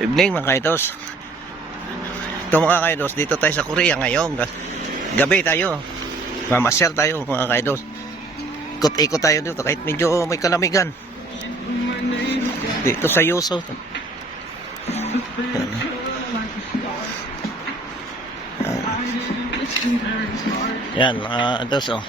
Evening mga kaidos. Ito mga kaidos, dito tayo sa Korea ngayon. Gabi tayo. Mamasyal tayo mga kaidos. Ikot-ikot tayo dito kahit medyo may kalamigan. Dito sa Yuso. Yan mga kaidos oh.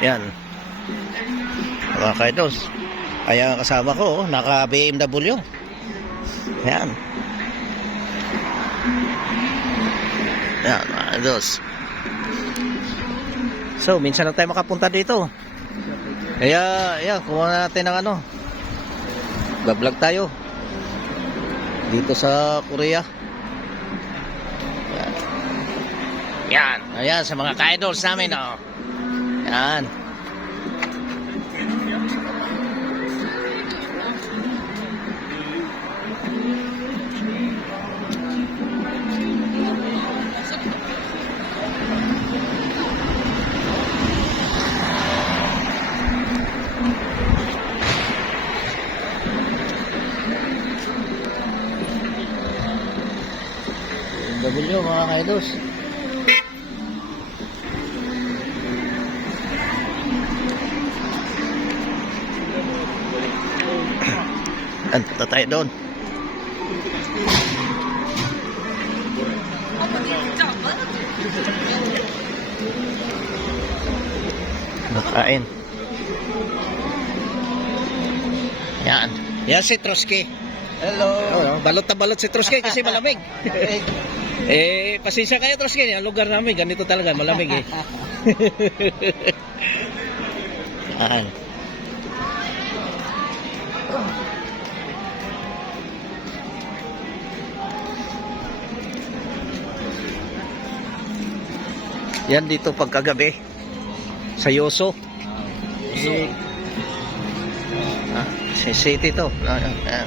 Yan mga kaidos, kaya kasama ko naka BMW. Yan mga kaidos. So minsan lang tayo makapunta dito, kaya yan, kuha natin ng ano, bablog tayo dito sa Korea. Yan, ayan sa mga ka-idols namin oh. Yan. W mga ka-idols. Punta tayo doon. Nakain. Yan. Yan si Trotsky. Hello. Balot na balot si Trotsky kasi malamig. Pasensya kayo Trotsky. Ang lugar namin ganito talaga, malamig eh. Yan. Yan dito pagkagabi sa Yuso. Sa city to. Yan.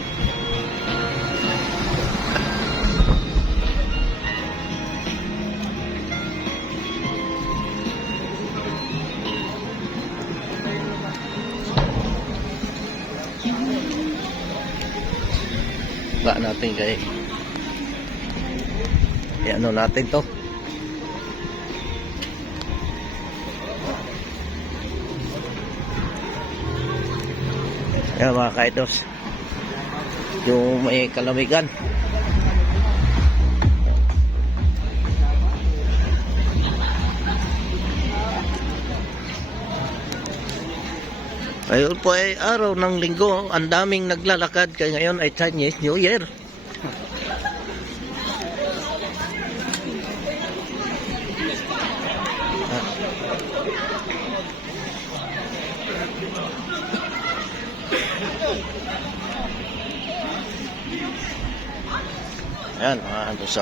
Ba natin kay ano natin to. Yan mga kaidos, yung may kalamigan. Ngayon po ay araw ng linggo, ang daming naglalakad kaya ngayon ay Chinese New Year. Ayan mga kaidos.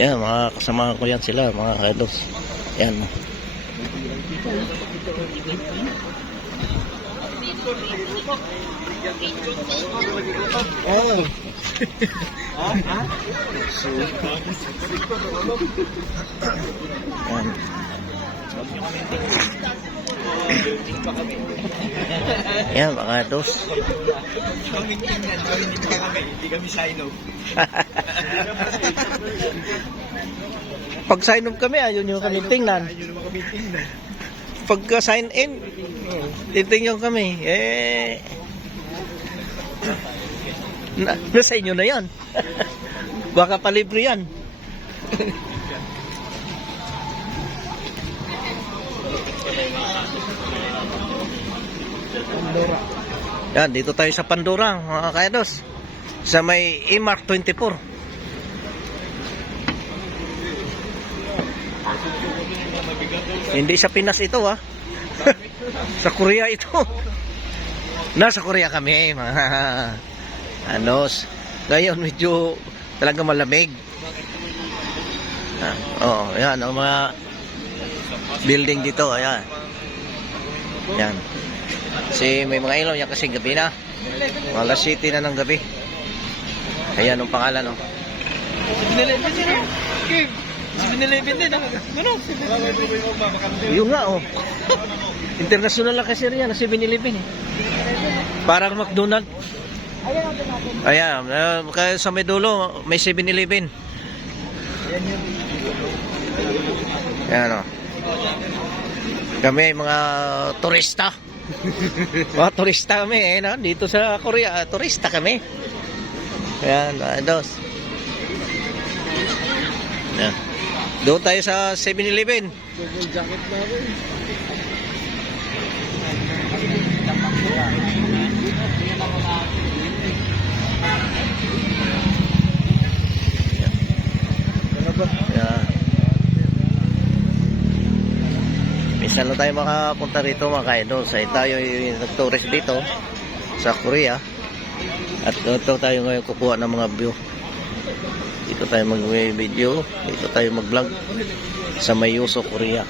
Yan mga kasama ko yan sila mga kaidos. Yan. Oh. Yan mga dos. Hindi kami sign off. Pag sign off kami, ayun yung kami tingnan. Pagka sign in, titingnan kami. Nasa inyo na yan. Baka palibre yan. Yan, dito tayo sa Pandora mga kaidos, sa may E-Mark 24. Hindi sa Pinas ito ha. Sa Korea ito. Nasa Korea kami mga anos. Ngayon medyo Talagang malamig. Oo, yan. Ang mga building dito. Ayan. Yan. Kasi may mga ilaw yan kasi gabi na. Alas 7 na ng gabi. Ayan ang pangalan. Oh. 7-Eleven din. Ano? Yung nga, oh. International lang kasi riyan, 7-Eleven eh. Parang McDonald's. Ayan, kaya sa may dulo, may 7-Eleven. Ayan, oh. Kami, mga turista. Mga turista kami, eh, no? Dito sa Korea, turista kami. Ayan, dos. Ayan. Doon tayo sa 7-Eleven. Double jacket na ako. Yeah. Minsan lang tayo makapunta rito mga ka-idol. Sa tayo yung nag-tourist dito sa Korea. At dito tayo ngayon kukuha ng mga view. Dito tayo mag-video. Dito tayo mag-vlog sa Mayuso, Korea.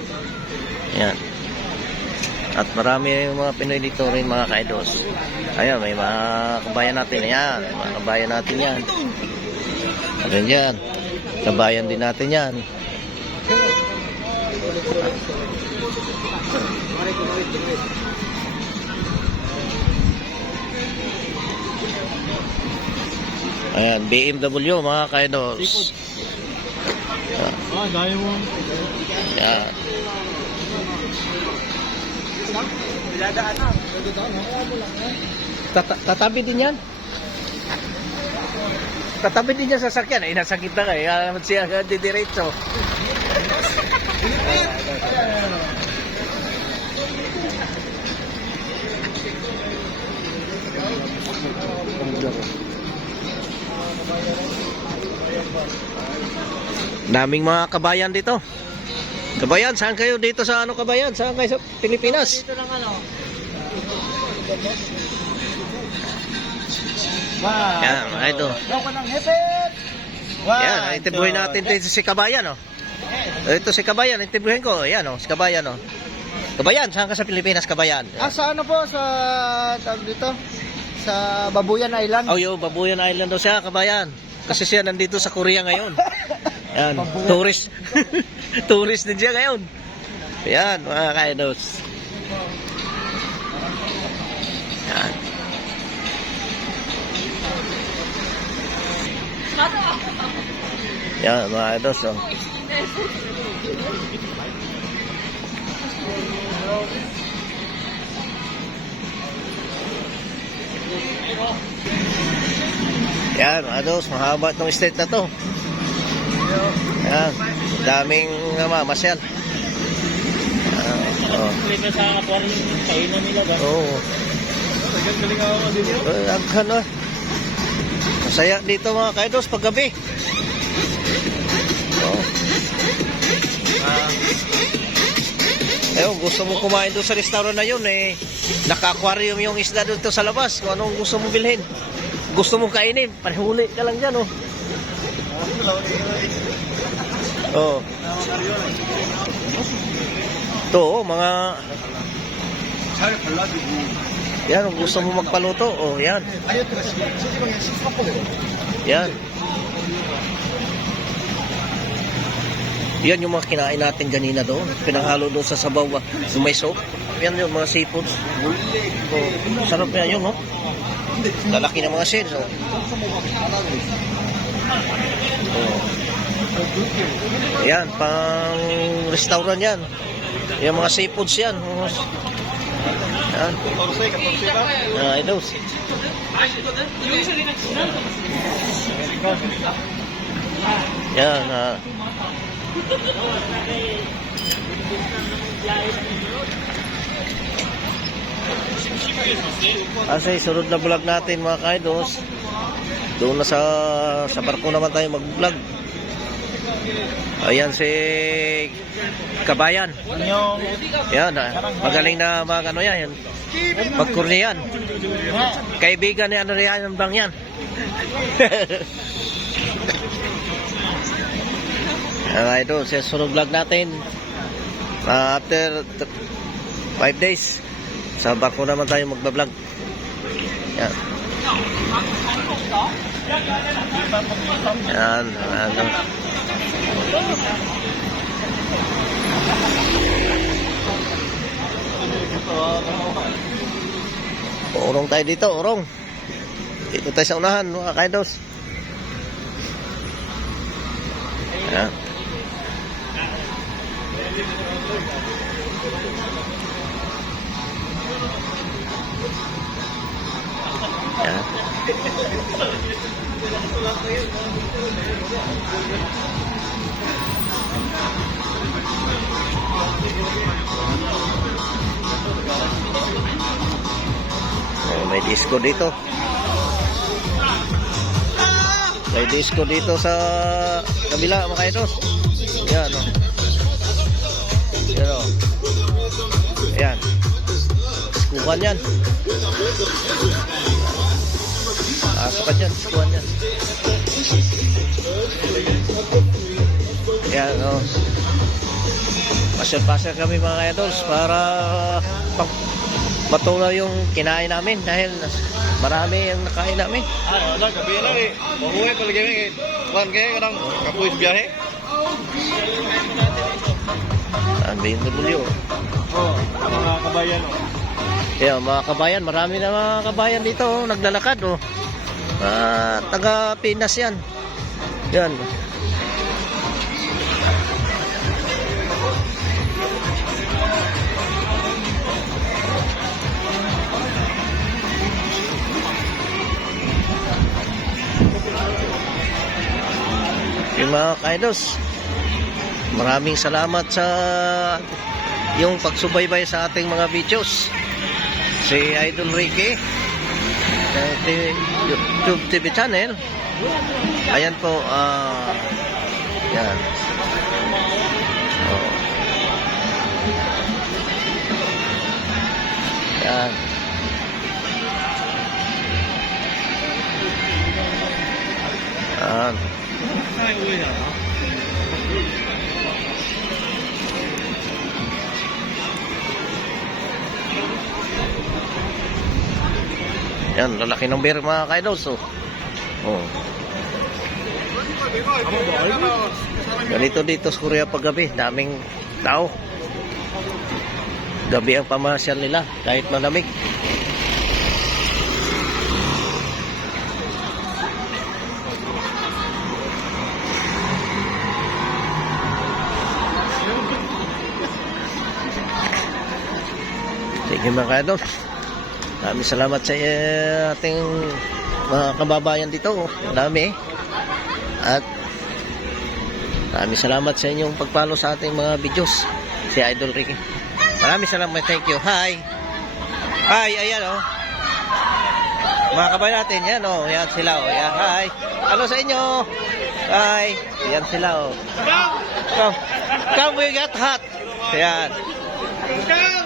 Ayan. At marami yung mga Pinoy dito rin mga ka-idols. Ayan, may mga kabayan natin. Ayan, mga kabayan natin yan. Ayan yan. Kabayan din natin yan. Ayan, BMW mga ka-idols. Dahil mo. Ayan. Tatabi din yan. Tatabi din yan sa sakyan. Ay, nasa kita ka. Kaya naman siya didiretso. Daming mga kabayan dito. Kabayan, saan kayo dito sa ano kabayan? Saan kayo sa Pilipinas? Dito lang ano. Wow. Yan, mga ito. Loko ng hipit. Wow. Yan, interviewin natin dito si Kabayan, oh. Ito si Kabayan, interviewin ko. Yan, oh, si Kabayan, oh. Kabayan, saan ka sa Pilipinas, Kabayan? Sa ano po? Sa tawag dito? Sa Babuyan Island. Oh, yo, Babuyan Island daw siya, Kabayan. Kasi siya nandito sa Korea ngayon. Yan, tourist. Tourist din siya ngayon. Yan, mga ka-idols. Yan. Yan, mga idols, oh. Yan, mga idols, mahaba itong street na to. Yan, daming masyal. Oh. Sa aquarium yung kainan nila ba? Oo. Galing ako dito. Ano? Masaya dito mga kaidos paggabi. Oh. Ayun, gusto mo kumain doon sa restaurant na yun eh. Naka-aquarium yung isda doon sa labas. Kung anong gusto mo bilhin. Gusto mong kainin, panihuli ka lang dyan, oh. Oh. Ito, oh, mga... Yan, kung gusto mo magpaluto, oh, yan. Yan. Yan yung mga kinain natin kanina doon. Pinanghalo doon sa sabaw, yung may soap. Yan yung mga seafoods. Oh, sarap yan yun, no? Lalaki ng mga shells, oh. Oh. Yan, pang restaurant yan. Yung mga seafoods yan. Yan. Ito. Yan. Kasi sunod na vlog natin mga kaidos. Doon na sa barko naman tayo mag-vlog. Ayan si Kabayan. Yan, magaling na mga ano yan. Pag-Korean. Kaibigan ni ano riyan bang yan. Mga idol, sa sunod vlog natin, after 5 days, sa barko naman tayo magbablog. Yan. Yan. Ano. Urong tayo dito, urong. Dito tayo sa unahan, mga kaidos. Yan. Yan. Oh, may disco dito. May disco dito sa kabila, mga kaidos. Yan, oh. Yan, oh. Ayan. Skuban yan. Pasok ka dyan, skuban yan. Ayan, oh. Pasyon-pasyon kami, mga idols, para matunaw yung kinain namin dahil marami yung nakain namin. Gabi lang eh. Mahuwi pala kami eh. Kuhan kayo kadang kapuis biyahe. Ang BMW. Oo, mga kabayan o. Yeah, mga kabayan, marami na mga kabayan dito, oh, naglalakad, oh. Taga Pinas yan. Yan. Yung mga kaidos, maraming salamat sa yung pagsubaybay sa ating mga videos. Si Idol Ricky, YouTube TV channel. Ayan po, yan. Oh. Yan. Yan. Ay, uwi na. Yan, lalaki ng beer, mga kaidos, oh. Oh. Ganito dito sa Korea pag gabi, daming tao. Gabi ang pamasyal nila, kahit malamig. Sige, mga kaidos. Maraming salamat sa ating mga kababayan dito. Marami. At maraming salamat sa inyong pagpalo sa ating mga videos. Si Idol Ricky. Maraming salamat. Thank you. Hi. Hi. Ayan, oh. Mga kabayan natin. Yan, oh. Yan sila, oh. Yan. Hi. Hello sa inyo. Hi. Yan sila, oh. Come. Come, we got hot. Yan. Okay.